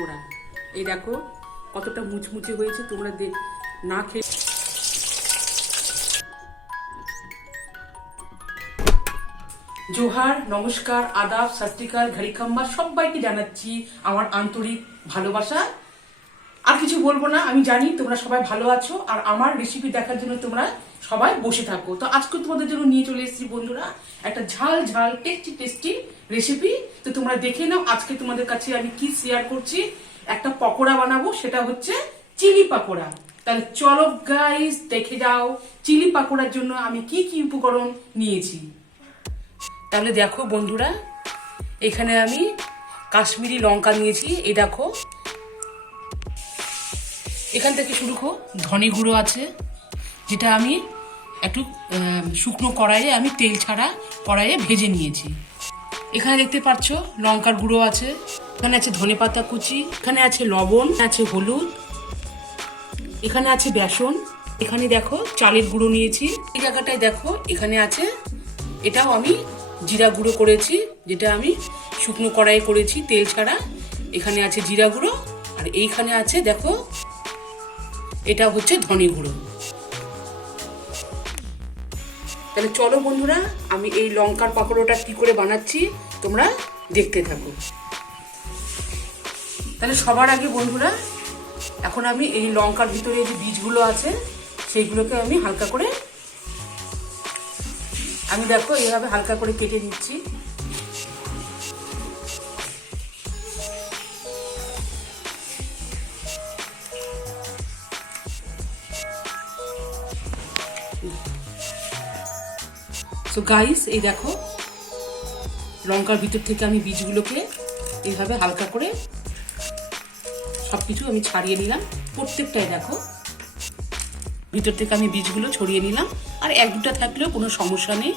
পোড়া। এই দেখো কতটা মুচমুচে হয়েছে, তোমরা না খেয়ে। জোহার, নমস্কার, আদাব, সত শ্রী আকাল, ঘড়ি খাম্বা সবাইকে জানাচ্ছি আমার আন্তরিক ভালোবাসা। আর কিছু বলবো না, আমি জানি তোমরা সবাই ভালো আছো আর আমার রেসিপি দেখার জন্য তোমরা সবাই বসে থাকো। তো আজকে তোমাদের জন্য নিয়ে চলে এসেছি বন্ধুরা একটা ঝাল ঝাল টেস্টি টেস্টি রেসিপি। তো তোমরা দেখে নাও আজকে তোমাদের কাছে আমি কি শেয়ার করছি। একটা পকোড়া বানাবো, সেটা হচ্ছে চিলি পাকোড়া। তাহলে চলো গাইস দেখে যাও চিলি পাকোড়ার জন্য আমি কি কি উপকরণ নিয়েছি। তাহলে দেখো বন্ধুরা, এখানে আমি কাশ্মীরি লঙ্কা নিয়েছি। এই দেখো, এখান থেকে শুরু করো। ধনে গুঁড়ো আছে, যেটা আমি একটু শুকনো কড়াইয়ে, আমি তেল ছাড়া কড়াইয়ে ভেজে নিয়েছি। এখানে দেখতে পাচ্ছ লঙ্কার গুঁড়ো আছে, এখানে আছে ধনে পাতা কুচি, এখানে আছে লবণ, আছে হলুদ, এখানে আছে বেসন, এখানে দেখো চালের গুঁড়ো নিয়েছি। এই জায়গাটায় দেখো এখানে আছে, এটাও আমি জিরা গুঁড়ো করেছি, যেটা আমি শুকনো কড়াইয়ে করেছি তেল ছাড়া। এখানে আছে জিরা গুঁড়ো, আর এইখানে আছে দেখো এটা হচ্ছে ধনে গুঁড়ো। তাহলে চলো বন্ধুরা, আমি এই লঙ্কার পাকোড়াটা কি করে বানাচ্ছি তোমরা দেখতে থাকো। তাহলে সবার আগে বন্ধুরা, এখন আমি এই লঙ্কার ভিতরে যে বীজগুলো আছে সেইগুলোকে আমি হালকা করে, আমি দেখো এইভাবে হালকা করে কেটে নিচ্ছি। সো গাইস, এই দেখো লঙ্কার ভিতর থেকে আমি বীজগুলোকে এইভাবে হালকা করে সবকিছু আমি ছাড়িয়ে নিলাম। প্রত্যেকটাই দেখো ভিতর থেকে আমি বীজগুলো ছড়িয়ে নিলাম, আর এক দুটা থাকলেও কোনো সমস্যা নেই।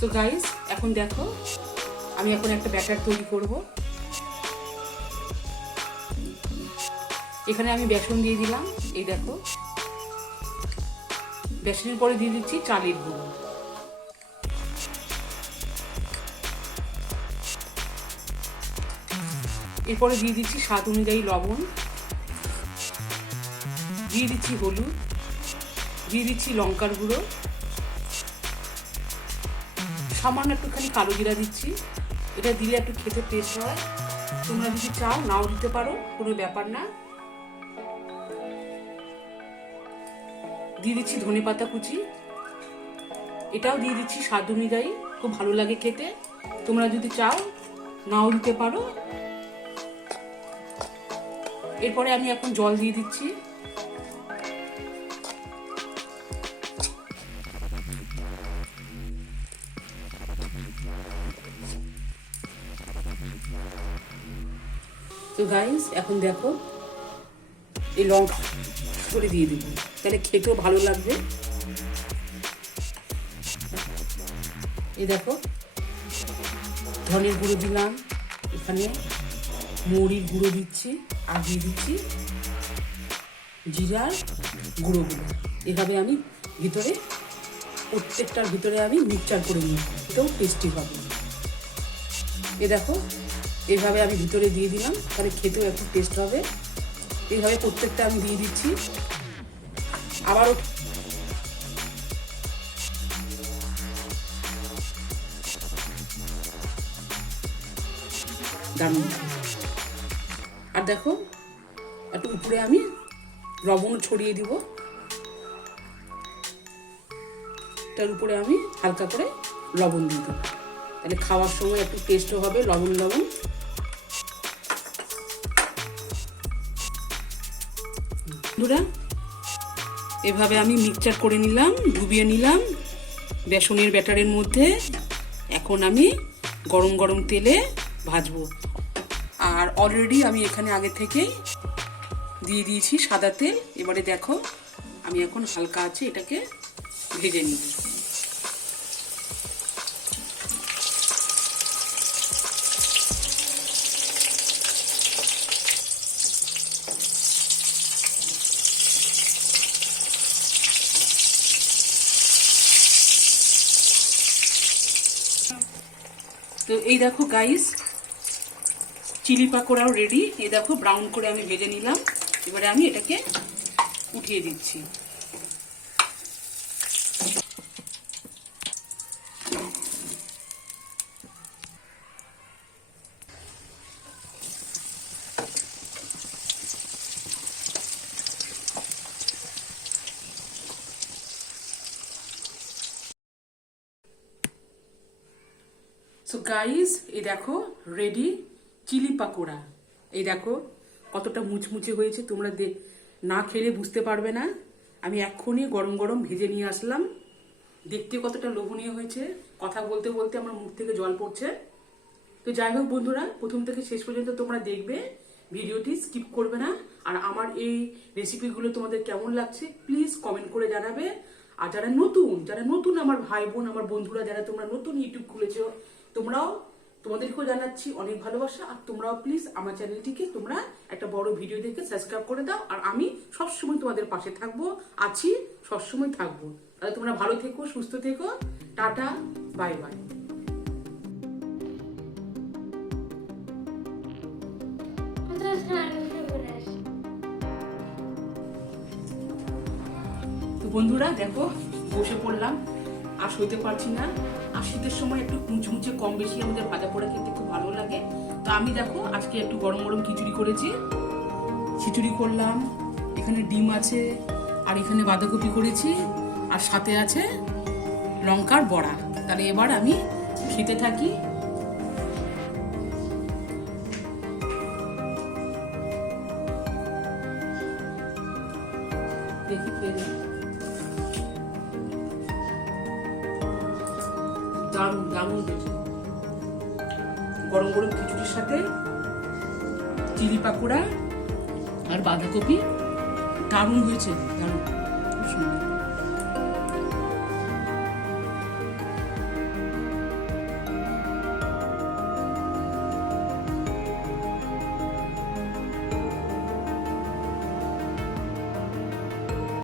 তো গাইস এখন দেখো আমি এখন একটা ব্যাটার তৈরি করব। এখানে আমি বেসন দিয়ে দিলাম, এই দেখো বেসনের পরে দিয়ে দিচ্ছি চালের গুঁড়ো, এরপরে দিয়ে দিচ্ছি স্বাদ অনুযায়ী লবণ, দিয়ে দিচ্ছি হলুদ, দিয়ে দিচ্ছি লঙ্কার গুঁড়ো, সামান্য একটুখানি কালো জিরা দিচ্ছি। এটা দিলে একটু খেতে টেস্ট হয়, তোমরা যদি চাও নাও দিতে পারো, কোনো ব্যাপার না। দিয়ে দিচ্ছি ধনে পাতা কুচি, এটাও দিয়ে দিচ্ছি স্বাদ অনুযায়ী, খুব ভালো লাগে খেতে, তোমরা যদি চাও নাও দিতে পারো। এরপরে আমি এখন জল দিয়ে দিচ্ছি। তো গাইস এখন দেখো এই লঙ্কা করে দিয়ে দিব, তাহলে খেতেও ভালো লাগবে। এই দেখো ধনের গুঁড়ো দিলাম, এখানে মৌরির গুঁড়ো দিচ্ছি, আর দিয়ে দিচ্ছি জিরার গুঁড়োগুলো। এভাবে আমি ভিতরে প্রত্যেকটার ভিতরে আমি মিক্সচার করে নিই, এটাও টেস্টি হবে। এ দেখো এইভাবে আমি ভিতরে দিয়ে দিলাম, তাহলে খেতেও একটু টেস্ট হবে। এইভাবে প্রত্যেকটা আমি দিয়ে দিচ্ছি। আবারও দারুণ। আর দেখো একটু উপরে আমি লবণ ছড়িয়ে দিব, তার উপরে আমি হালকা করে লবণ দিয়ে দেবো, তাহলে খাওয়ার সময় একটু টেস্টও হবে, লবণ লবণ। বন্ধুরা এভাবে আমি মিক্সচার করে নিলাম, ডুবিয়ে নিলাম বেসনের ব্যাটারের মধ্যে। এখন আমি গরম গরম তেলে ভাজবো, আর অলরেডি আমি এখানে আগে থেকেই দিয়ে দিয়েছি সাদা তেল। এবারে দেখো আমি এখন হালকা আছে এটাকে ভেজে নিব। তো এই দেখো গাইস চিলি পাকোড়াও রেডি। এই দেখো ব্রাউন করে আমি ভেজে নিলাম। এবারে আমি এটাকে উঠিয়ে দিচ্ছি। সো গাইস, এই দেখো রেডি চিলি পাকোড়া। এই দেখো কতটা মুচমুচে হয়েছে, তোমরা না খেলে বুঝতে পারবে না। আমি এক্ষুনি গরম গরম ভেজে নিয়ে আসলাম। দেখতে কতটা লোভনীয় হয়েছে, কথা বলতে বলতে আমার মুখ থেকে জল পড়ছে। তো যাই হোক বন্ধুরা, প্রথম থেকে শেষ পর্যন্ত তোমরা দেখবে, ভিডিওটি স্কিপ করবে না। আর আমার এই রেসিপিগুলো তোমাদের কেমন লাগছে প্লিজ কমেন্ট করে জানাবে। আর যারা নতুন আমার ভাই বোন, আমার বন্ধুরা, যারা তোমরা নতুন ইউটিউব খুলেছো, তোমাদেরকেও জানাচ্ছি অনেক ভালোবাসা। আর তোমরাও প্লিজ আমার চ্যানেলটিকে তোমরা একটা বড় ভিডিও দেখে সাবস্ক্রাইব করে দাও। আর আমি সবসময় তোমাদের পাশে থাকবো, আছি, সবসময় থাকবো। তাহলে তোমরা ভালো থেকো, সুস্থ থেকো। Tata, bye bye. তো বন্ধুরা দেখো, বসে পড়লাম, আর সইতে পারছি না। আর শীতের সময় একটু মুচমুচে কম বেশি আমাদের ভাজা পোড়া খেতে খুব ভালো লাগে। তো আমি দেখো আজকে একটু গরম গরম খিচুড়ি করেছি। খিচুড়ি করলাম, এখানে ডিম আছে, আর এখানে বাঁধাকপি করেছি, আর সাথে আছে লঙ্কার বড়া। তাহলে এবার আমি খেতে থাকি। দেখি খেয়ে দেখি। দারুণ দারুণ হয়েছে। গরম গরম খিচুড়ির সাথে চিলি পাকোড়া আর বাঁধাকপি, দারুণ হয়েছে, দারুণ, খুব সুন্দর।